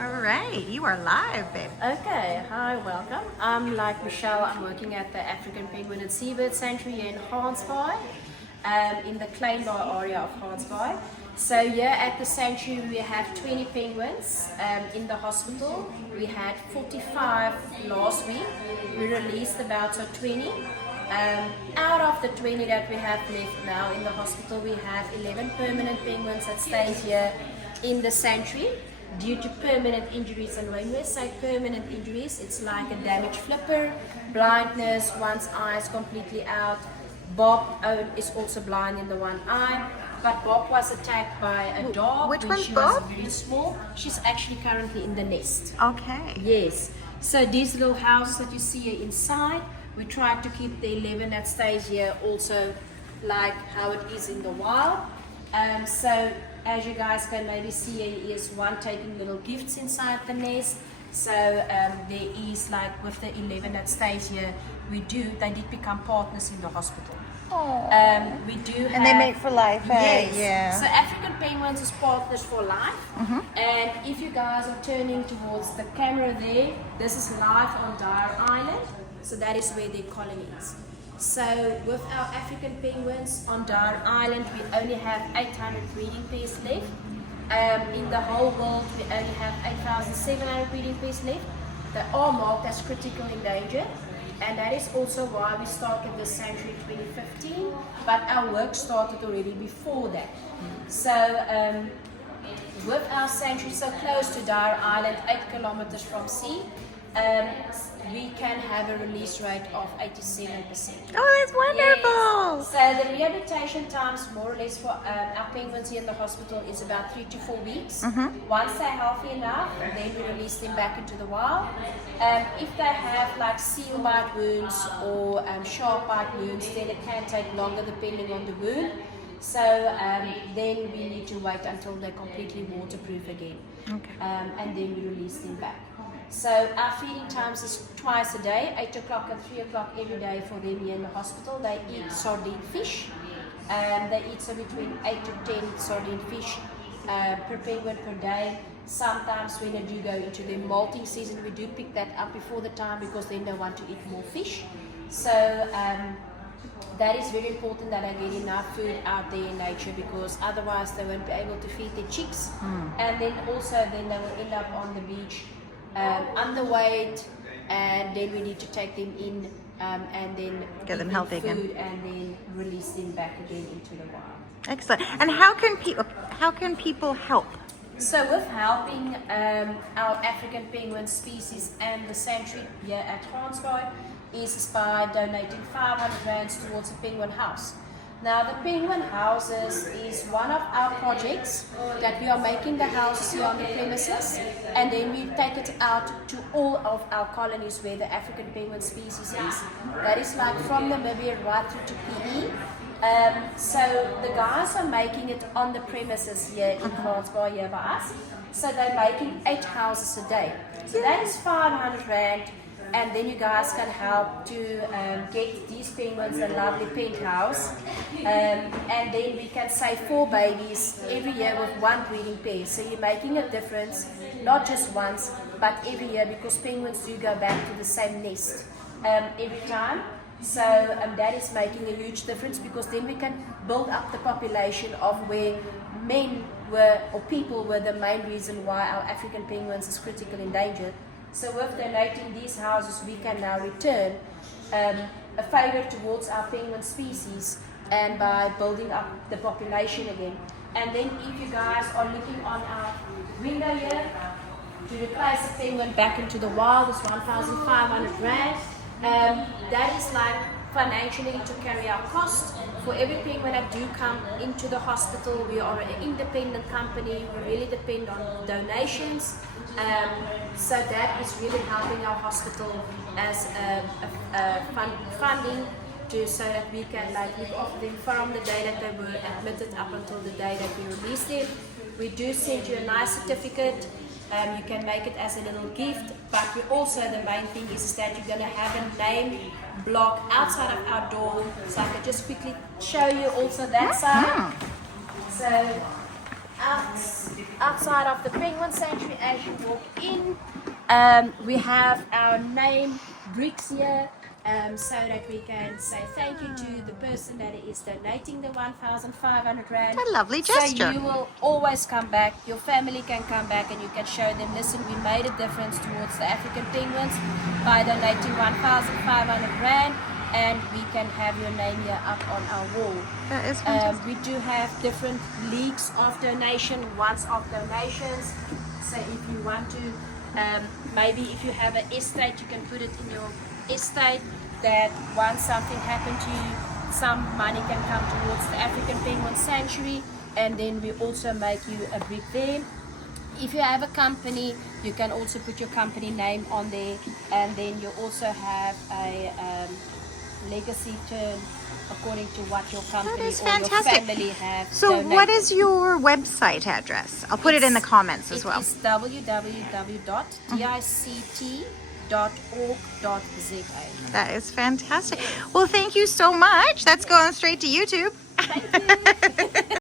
All right, you are live, babe. Okay, hi, welcome. I'm like Michelle. I'm working at the African Penguin and Seabird Sanctuary here in Gansbaai, in the Kleinbaai area of Gansbaai. So here at the sanctuary we have 20 penguins in the hospital. We had 45 last week. We released about 20. Out of the 20 that we have left now in the hospital, we have 11 permanent penguins that stay here in the sanctuary due to permanent injuries. And when we say permanent injuries, it's like a damaged flipper, blindness, one's eye is completely out. Bob is also blind in the one eye, but Bob was attacked by a dog Which when one's she Bob? was very small. She's actually currently in the nest. Okay. Yes. So these little houses that you see here inside, we try to keep the 11 that stays here also like how it is in the wild. So as you guys can maybe see, here is one taking little gifts inside the nest. So there is like with the 11 that stays here, they did become partners in the hospital. We do have, And they mate for life, eh? yes. Yeah. So African penguins is partners for life. And if you guys are turning towards the camera there, this is live on Dyer Island. So that is where their colony is. So with our African penguins on Dyer Island, we only have 800 breeding pairs left. In the whole world, we only have 8,700 breeding pairs left. They are marked as critical endangered. And that is also why we started this sanctuary in 2015, but our work started already before that. So with our sanctuary so close to Dyer Island, 8 kilometers from sea, we can have a release rate of 87%. Oh, that's wonderful. Yes. So the rehabilitation times more or less for our penguins here in the hospital is about 3 to 4 weeks. Once they're healthy enough, then we release them back into the wild. If they have like seal bite wounds or sharp bite wounds, then it can take longer depending on the wound. So then we need to wait until they're completely waterproof again. Okay. And then we release them back. So our feeding times is twice a day, 8 o'clock and 3 o'clock every day for them here in the hospital. They eat sardine fish. They eat between 8 to 10 sardine fish per penguin per day. Sometimes when they do go into the molting season, we do pick that up before the time because then they want to eat more fish. So that is very important that I get enough food out there in nature, because otherwise they won't be able to feed their chicks. And then also then they will end up on the beach underweight, and then we need to take them in and then Get them give healthy food again. and then release them back again into the wild. Excellent. And how can people help? So with helping our African penguin species and the sanctuary here at Gansbaai is by donating 500 rands towards a penguin house. Now the penguin houses is one of our projects that we are making the houses here on the premises, and then we take it out to all of our colonies where the African penguin species is. That is like from Namibia right through to PE. So the guys are making it on the premises here in Gansbaai here by us. So they're making 8 houses a day. So that is 500 rand. And then you guys can help to get these penguins a lovely penthouse. And then we can save 4 babies every year with 1 breeding pair. So you're making a difference, not just once, but every year, because penguins do go back to the same nest every time. So that is making a huge difference, because then we can build up the population of where men were, or people were the main reason why our African penguins is critically endangered. So with donating these houses, we can now return a favor towards our penguin species, and by building up the population again. And then if you guys are looking on our window here, to replace a penguin back into the wild is 1,500 rand. That is like financially to carry our cost. For every penguin that do come into the hospital, we are an independent company. We really depend on donations. So that is really helping our hospital as funding, so that we can like look after them from the day that they were admitted up until the day that we release them. We do send you a nice certificate. You can make it as a little gift, but we also, the main thing is that you're going to have a name block outside of our door. So I can just quickly show you also that side. So outside of the Penguin Sanctuary as you walk in. We have our name bricks here, so that we can say thank you to the person that is donating the 1,500 rand. A lovely gesture. So you will always come back, your family can come back and you can show them, listen, we made a difference towards the African penguins by donating 1,500 rand, and we can have your name here up on our wall. That is fantastic. We do have different leagues of donation, once-off donations. So if you want to, maybe if you have an estate, you can put it in your estate that once something happened to you, some money can come towards the African Penguin Sanctuary, and then we also make you a brick there. If you have a company, you can also put your company name on there, and then you also have a legacy turn according to what your company is or your fantastic. family have So donated. what is your website address? I'll put it in the comments as well. It is www.dict.org.za. That is fantastic. Well, thank you so much. That's going straight to YouTube. Thank you.